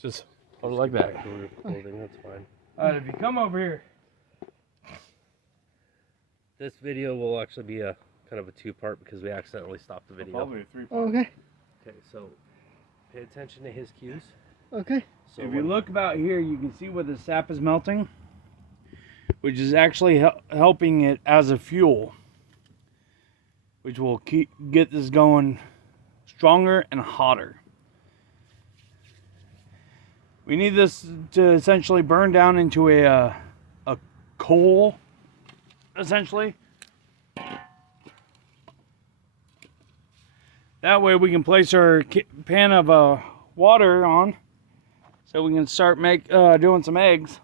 Just hold it like that. Holding, that's fine. If you come over here. This video will actually be a kind of a two-part because we accidentally stopped the video. Probably a three-part. Okay. Okay, so pay attention to his cues. Okay. So if you look about here, you can see where the sap is melting, which is actually helping it as a fuel, which will get this going stronger and hotter. We need this to essentially burn down into a coal, essentially. That way we can place our pan of water on, so we can start doing some eggs.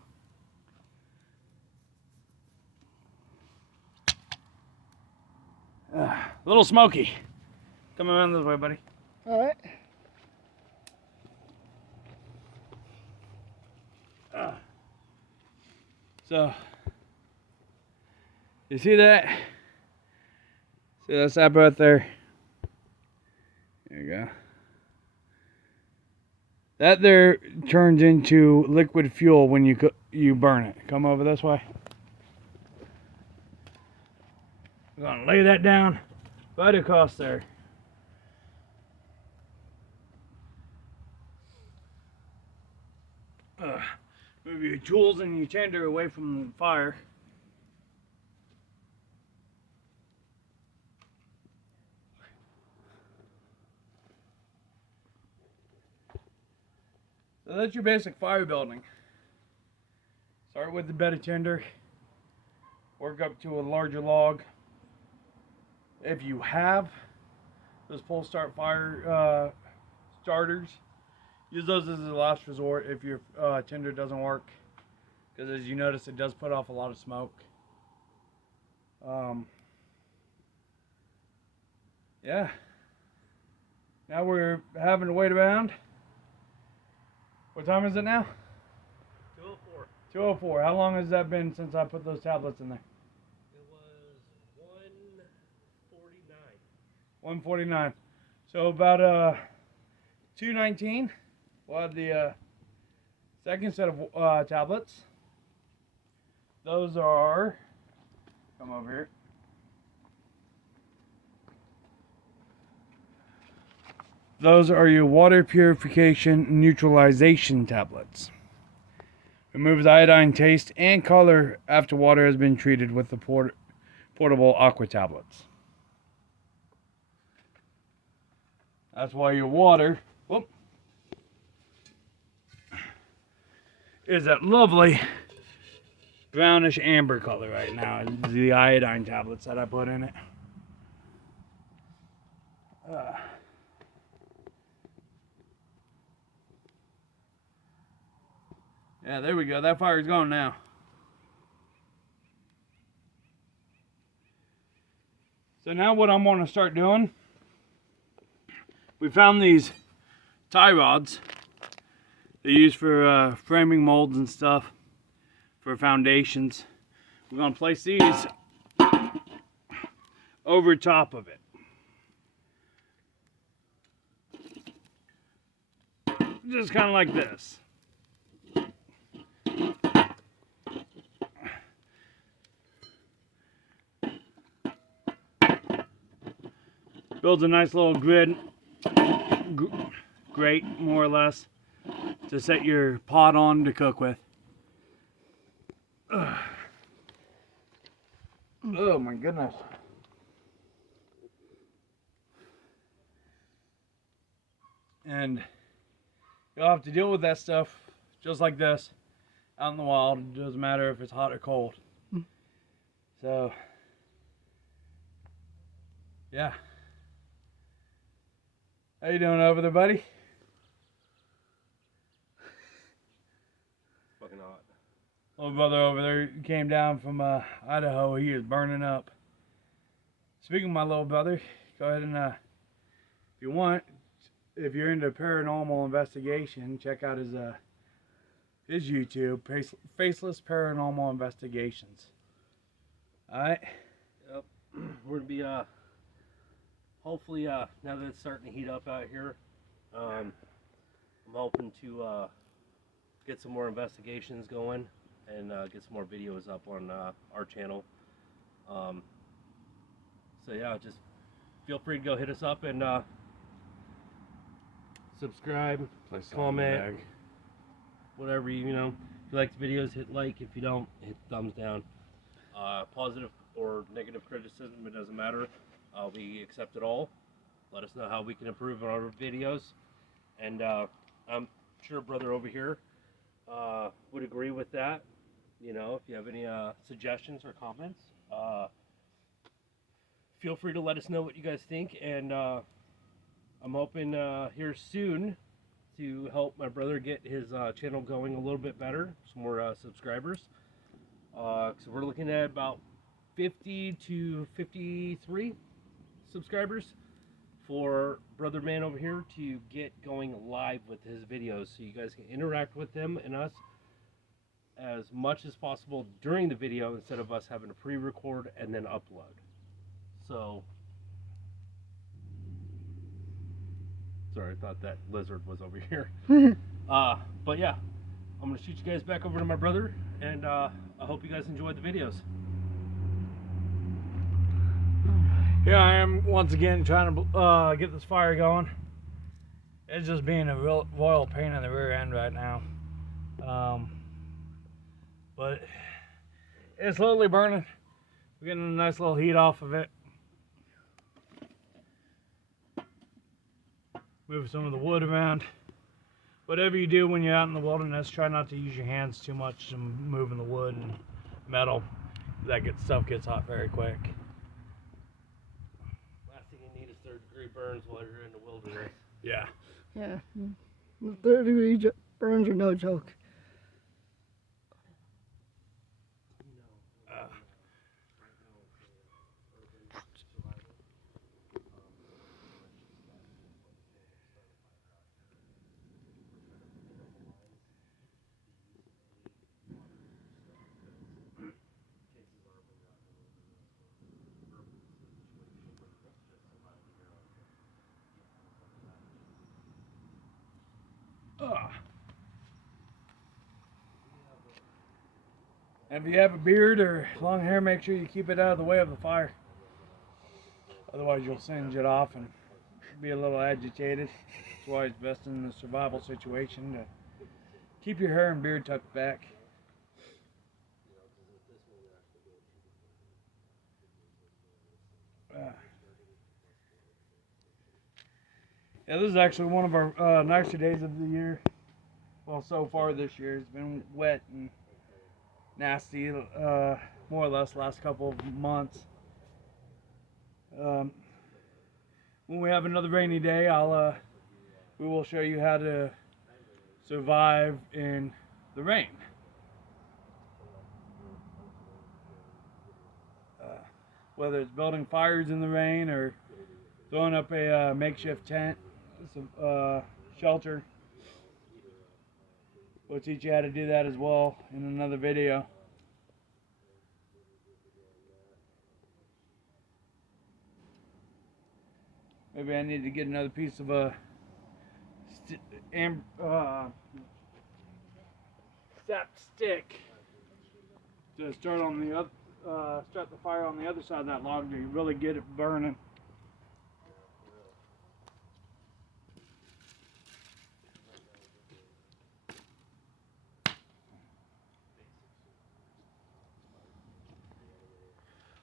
A little smoky. Come around this way, buddy. All right. So, you see that? See that sap right there? There you go. That there turns into liquid fuel when you burn it. Come over this way. We're gonna lay that down right across there. Move your tools and your tender away from the fire. So that's your basic fire building. Start with the bed of tinder. Work up to a larger log. If you have those pull start fire starters, use those as a last resort if your tinder doesn't work, because as you notice, it does put off a lot of smoke. Yeah. Now we're having to wait around. What time is it now? 2:04. 2:04. How long has that been since I put those tablets in there? It was 1:49. 1:49. So about 2:19. We'll have the second set of tablets. Those are, come over here. Those are your water purification neutralization tablets. Removes iodine taste and color after water has been treated with the portable aqua tablets. That's why your water is that lovely brownish amber color right now. It's the iodine tablets that I put in it. Yeah, there we go. That fire's going now. So now what I'm going to start doing, we found these tie rods they use for framing molds and stuff for foundations. We're going to place these over top of it. Just kind of like this. Builds a nice little grate, more or less, to set your pot on to cook with. Oh my goodness. And you'll have to deal with that stuff just like this out in the wild. It doesn't matter if it's hot or cold. So, yeah. How you doing over there, buddy? Fucking hot. Little brother over there came down from Idaho. He is burning up. Speaking of my little brother, go ahead and, if you want, if you're into paranormal investigation, check out his YouTube, Faceless Paranormal Investigations. Alright? Yep. We're gonna be hopefully now that it's starting to heat up out here, hoping to get some more investigations going and get some more videos up on our channel. So yeah, just feel free to go hit us up and subscribe, comment, whatever you know. If you like the videos, hit like. If you don't, hit thumbs down. Positive or negative criticism, it doesn't matter. We accept it all. Let us know how we can improve on our videos. And I'm sure brother over here would agree with that. You know, if you have any suggestions or comments, feel free to let us know what you guys think. And I'm hoping here soon to help my brother get his channel going a little bit better, some more subscribers. So we're looking at about 50 to 53 subscribers for Brother Man over here to get going live with his videos, so you guys can interact with him and us as much as possible during the video instead of us having to pre-record and then upload. So, sorry, I thought that lizard was over here. But yeah, I'm gonna shoot you guys back over to my brother, and I hope you guys enjoyed the videos. Here I am once again trying to get this fire going. It's just being a real royal pain in the rear end right now. But it's slowly burning. We're getting a nice little heat off of it. Move some of the wood around. Whatever you do when you're out in the wilderness, try not to use your hands too much in moving the wood and metal. Stuff gets hot very quick. Last thing you need is third-degree burns while you're in the wilderness. Yeah. Yeah, the third-degree burns are no joke. And if you have a beard or long hair, make sure you keep it out of the way of the fire. Otherwise you'll singe it off and be a little agitated. That's why it's best in the survival situation to keep your hair and beard tucked back. Yeah, this is actually one of our nicer days of the year. Well, so far this year it's been wet and nasty, more or less last couple of months. When we have another rainy day, we will show you how to survive in the rain. Whether it's building fires in the rain or throwing up a makeshift tent, some shelter. We'll teach you how to do that as well in another video. Maybe I need to get another piece of sap stick to start the fire on the other side of that log to really get it burning.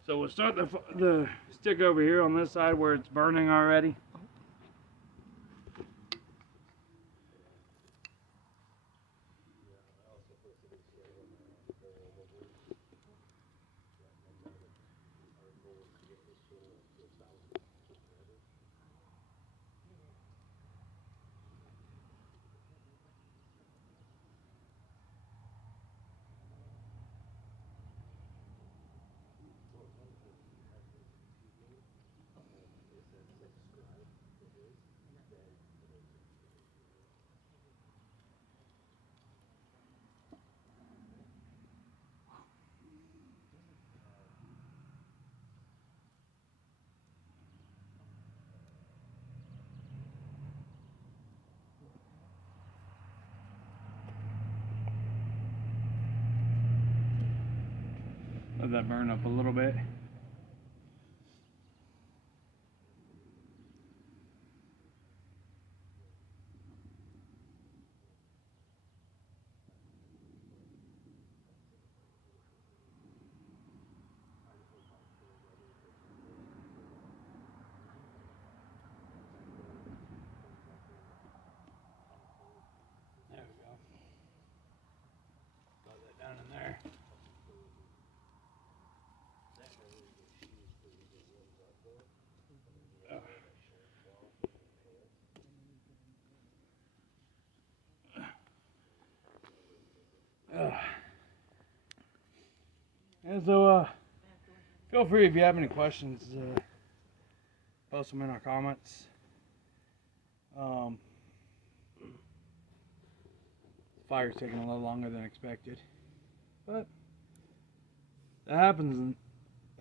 So we'll start the stick over here on this side where it's burning already. let that burn up a little bit. There we go. Put that down in there. And so, feel free if you have any questions, post them in our comments. Fire's taking a little longer than expected, but that happens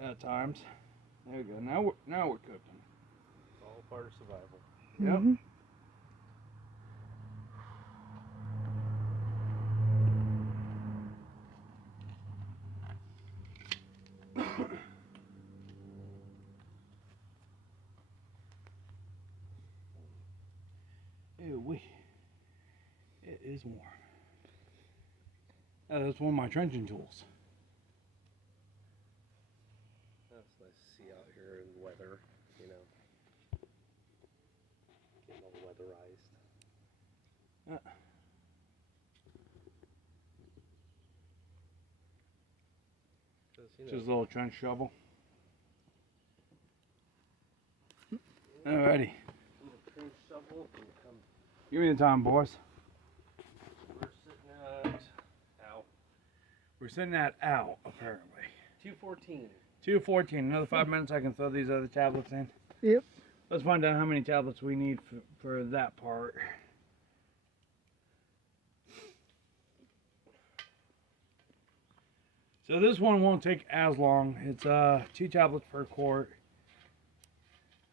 at times. There we go. Now we're cooking. It's all part of survival. Yep. Mhm. Ew, it is warm. That's one of my trenching tools. That's nice to see out here in weather, you know. Getting all weatherized. Just a little trench shovel. Alrighty. Trench shovel and come. Give me the time, boys. We're sitting at We're sitting at out, apparently. 2:14. 2:14. Another 5 minutes, I can throw these other tablets in. Yep. Let's find out how many tablets we need for that part. So this one won't take as long. It's 2 tablets per quart.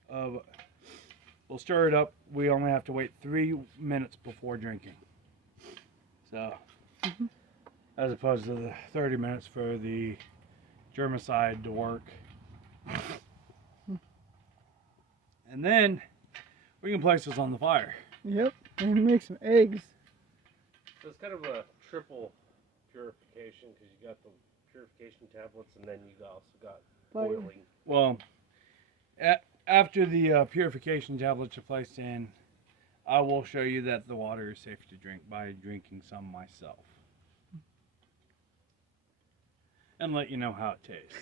We'll stir it up. We only have to wait 3 minutes before drinking. So, as opposed to the 30 minutes for the germicide to work. And then we can place this on the fire. Yep. And make some eggs. So it's kind of a triple purification because you got the purification tablets and then you also got Fire. boiling. Well, after the purification tablets are placed in, I will show you that the water is safe to drink by drinking some myself. And let you know how it tastes.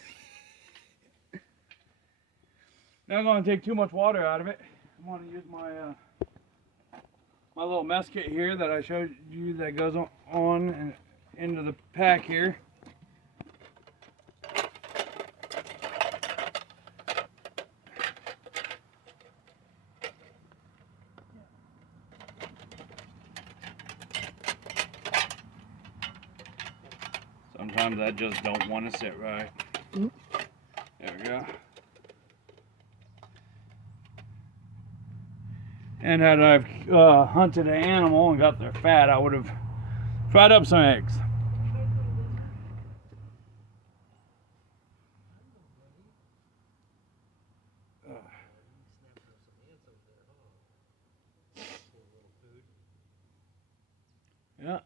Not going to take too much water out of it. I'm going to use my my little mess kit here that I showed you that goes on and into the pack here. Sometimes I just don't want to sit right. Mm. There we go. And had I've hunted an animal and got their fat, I would have fried up some eggs. Yeah.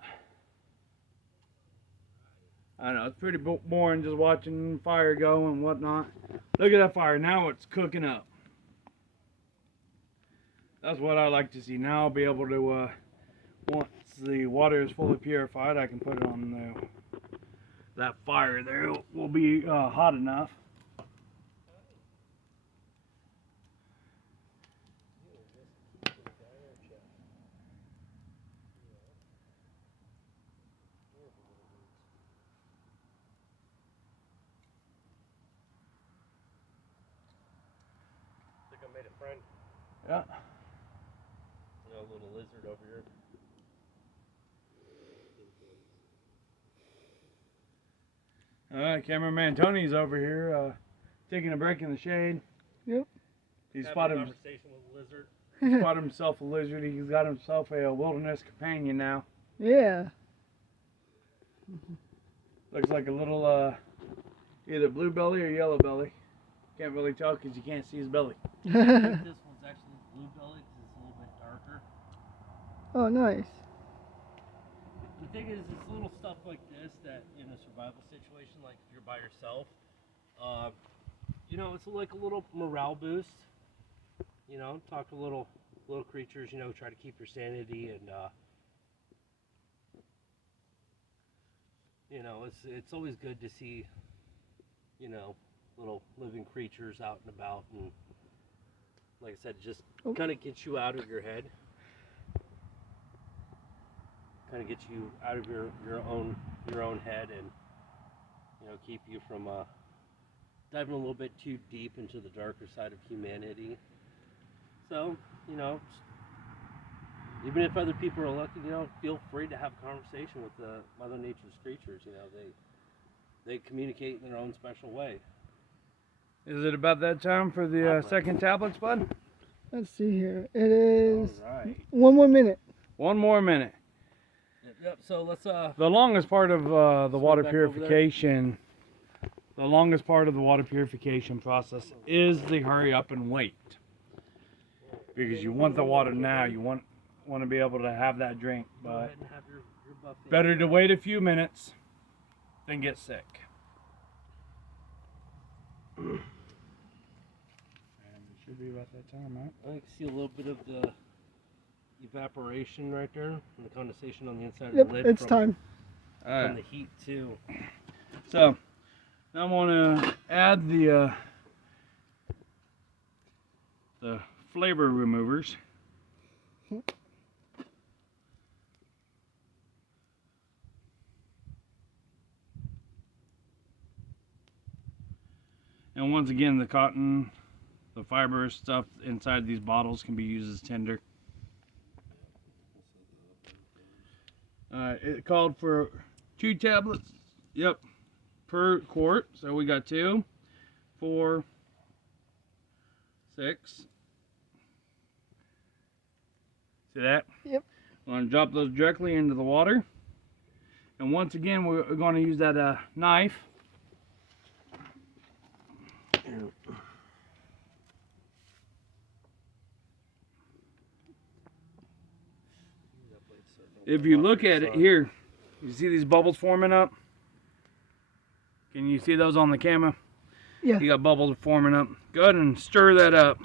I know, it's pretty boring just watching fire go and whatnot. Look at that fire, now it's cooking up. That's what I like to see. Now I'll be able to, once the water is fully purified, I can put it on that fire there. It will be hot enough. I think I made a friend. Yeah. You know, a little lizard over here. Alright, cameraman Tony's over here taking a break in the shade. Yep. He's Having a spotted conversation with a lizard. spotted himself a lizard. He's got himself a wilderness companion now. Yeah. Looks like a little Either blue belly or yellow belly. Can't really tell because you can't see his belly. I think this one's actually blue belly because it's a little bit darker. Oh, nice. The thing is, it's little stuff like this that in a survival situation, like if you're by yourself, you know, it's like a little morale boost. You know, talk to little creatures. You know, try to keep your sanity, and you know, it's always good to see, you know, little living creatures out and about, and like I said, it just kind of gets you out of your head. Kind of gets you out of your own head, and you know, keep you from diving a little bit too deep into the darker side of humanity. So, you know, even if other people are looking, you know, feel free to have a conversation with Mother Nature's creatures. You know, they communicate in their own special way. Is it about that time for the second tablets, bud? Let's see here. It is All right. 1 more minute. 1 more minute. Yep. So let's The longest part of the water back over there. purification, the longest part of the water purification process is the hurry up and wait. Because you want the water now, you want to be able to have that drink, go but ahead and have your buffet. better to wait a few minutes than get sick. And it should be about that time, right? I can see a little bit of the evaporation right there, and the condensation on the inside Yep, of the lid. it's from, time. From the heat too. So now I'm gonna add the flavor removers. And once again, the cotton, the fiber stuff inside these bottles can be used as tinder. It called for 2 tablets, yep, per quart. So we got 2, 4, 6. See that? Yep. I'm going to drop those directly into the water. And once again, we're going to use that knife. If you look at it here, you see these bubbles forming up? Can you see those on the camera? Yeah. You got bubbles forming up. Go ahead and stir that up.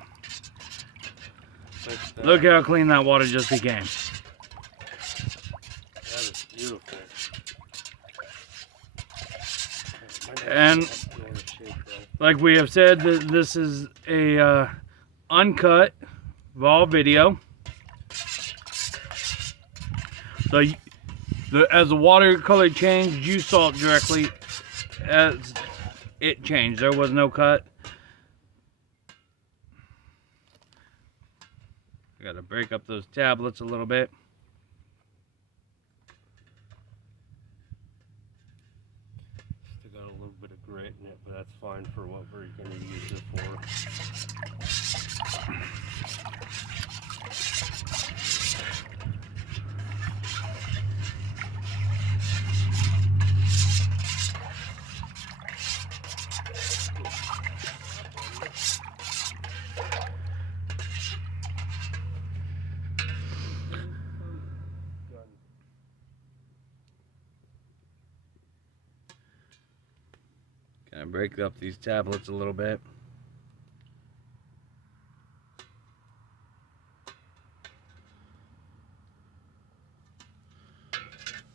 Like that. Look how clean that water just became. That is beautiful. And like we have said, this is a uncut raw video. So as the water color changed, you saw it directly as it changed. There was no cut. I gotta break up those tablets a little bit. Still got a little bit of grit in it, but that's fine for what we're going to use it for. Kind of break up these tablets a little bit.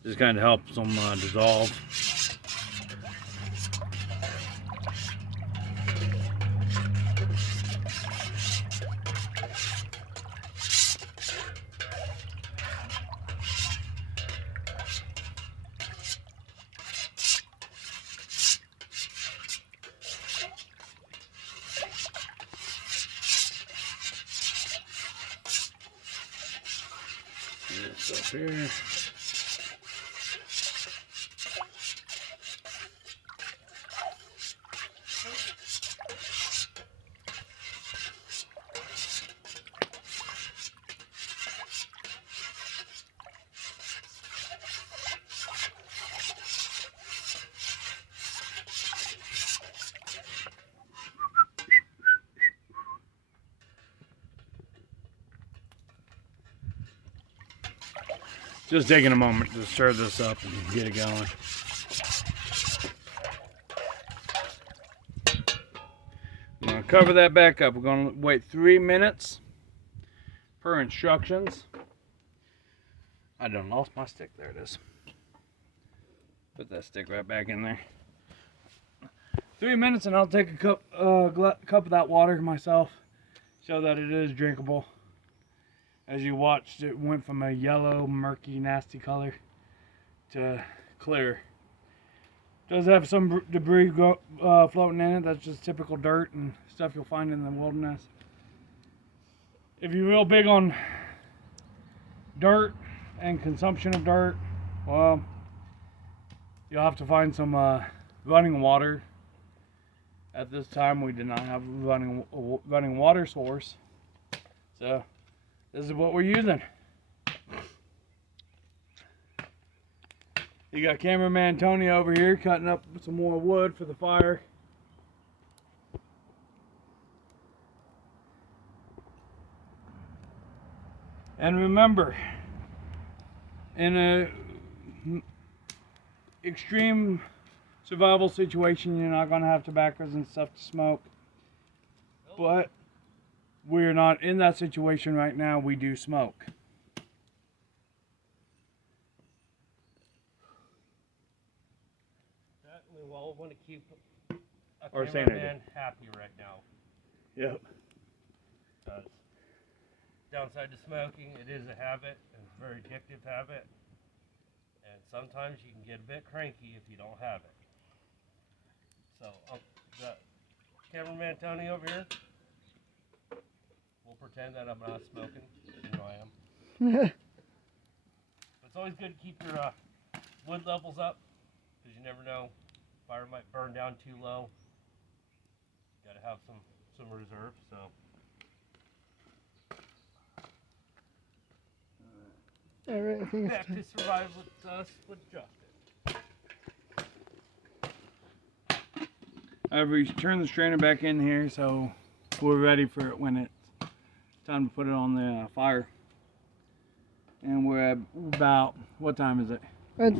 Just kind of helps them dissolve. This up here. Just taking a moment to stir this up and get it going. I'm going to cover that back up. We're going to wait 3 minutes per instructions. I done lost my stick. There it is. Put that stick right back in there. 3 minutes and I'll take a cup of that water myself. Show that it is drinkable. As you watched, it went from a yellow, murky, nasty color to clear. Does have some debris floating in it. That's just typical dirt and stuff you'll find in the wilderness. If you're real big on dirt and consumption of dirt, well, you'll have to find some running water. At this time, we did not have a running water source, so this is what we're using. You got cameraman Tony over here cutting up some more wood for the fire. And remember, in a extreme survival situation, you're not going to have tobaccos and stuff to smoke. But we're not in that situation right now. We do smoke. We all want to keep a Our cameraman sanity. happy right now. Yep. Because downside to smoking, it is a habit, and it's a very addictive habit. And sometimes you can get a bit cranky if you don't have it. So, the cameraman Tony over here, we'll pretend that I'm not smoking, even though I am. It's always good to keep your wood levels up, because you never know, fire might burn down too low. You gotta have some reserve, so. Alright, I think it's Back time. to survive with us with Justin. I've turned the strainer back in here, so we're ready for it when it's time to put it on the fire. And we're at about, what time is it? It's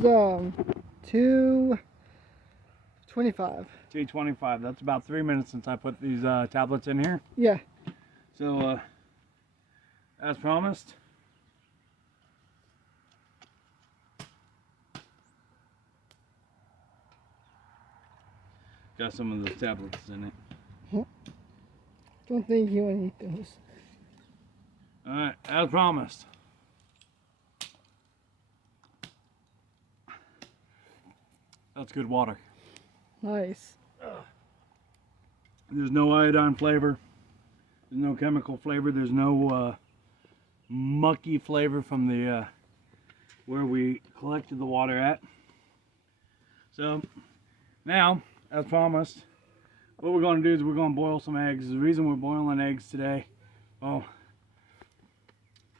2:25. 2:25. That's about 3 minutes since I put these tablets in here. Yeah. So, as promised, got some of the tablets in it. Don't think you want to eat those. Alright, as promised. That's good water. Nice. There's no iodine flavor. There's no chemical flavor. There's no mucky flavor from the where we collected the water at. So now, as promised, what we're going to do is we're going to boil some eggs. The reason we're boiling eggs today, well,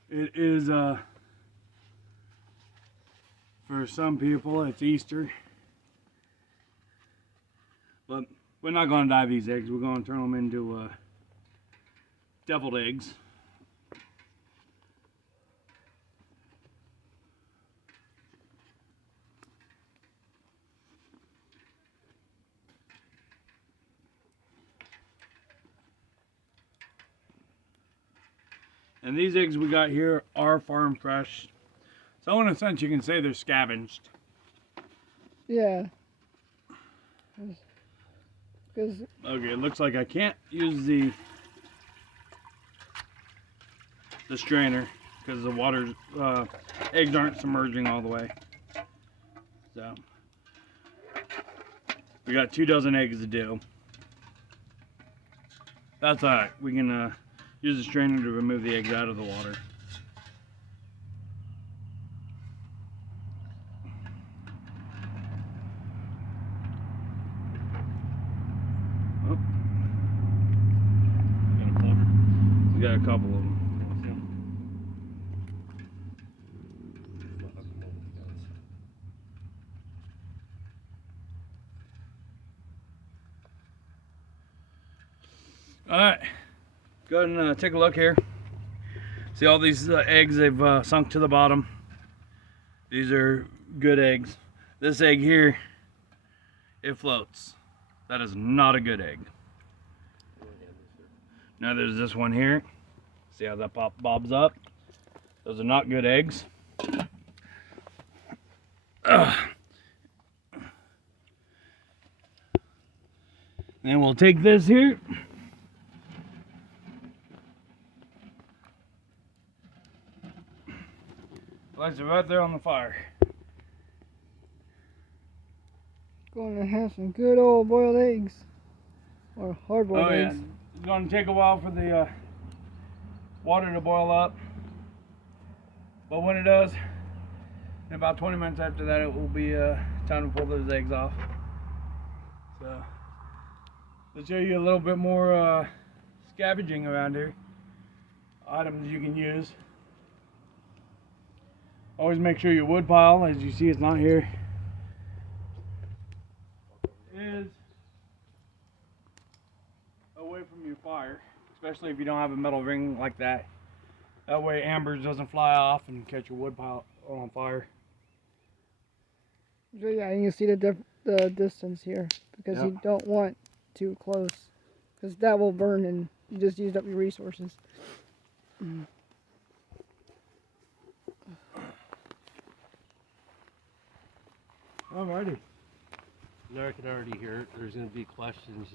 it is for some people it's Easter, but we're not going to dye these eggs. We're going to turn them into deviled eggs. And these eggs we got here are farm fresh. So in a sense you can say they're scavenged. Yeah. Because Okay, it looks like I can't use the strainer because the water, eggs aren't submerging all the way. So we got 24 eggs to do. That's alright. We can use the strainer to remove the eggs out of the water. Oh, Got a floater. we got a couple of them. Alright, go ahead and take a look here. See all these eggs, they've sunk to the bottom. These are good eggs. This egg here, it floats. That is not a good egg. Now there's this one here. See how that bobs up? Those are not good eggs. Then we'll take this here. Place it right there on the fire. Going to have some good old boiled eggs. Or hard boiled Oh yeah, eggs. it's going to take a while for the water to boil up. But when it does, in about 20 minutes after that, it will be time to pull those eggs off. So, to show you a little bit more scavenging around here, items you can use. Always make sure your wood pile, as you see it's not here, is away from your fire, especially if you don't have a metal ring like that. That way embers doesn't fly off and catch your wood pile on fire. So yeah, you can see the distance here because Yep. you don't want too close because that will burn and you just used up your resources. Alrighty. Now I can already hear there's going to be questions,